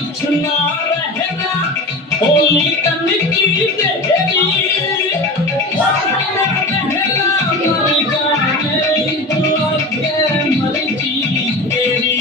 कुछ ना रहना होली तन की देरी रहना मर जाने लगे मर्जी तेरी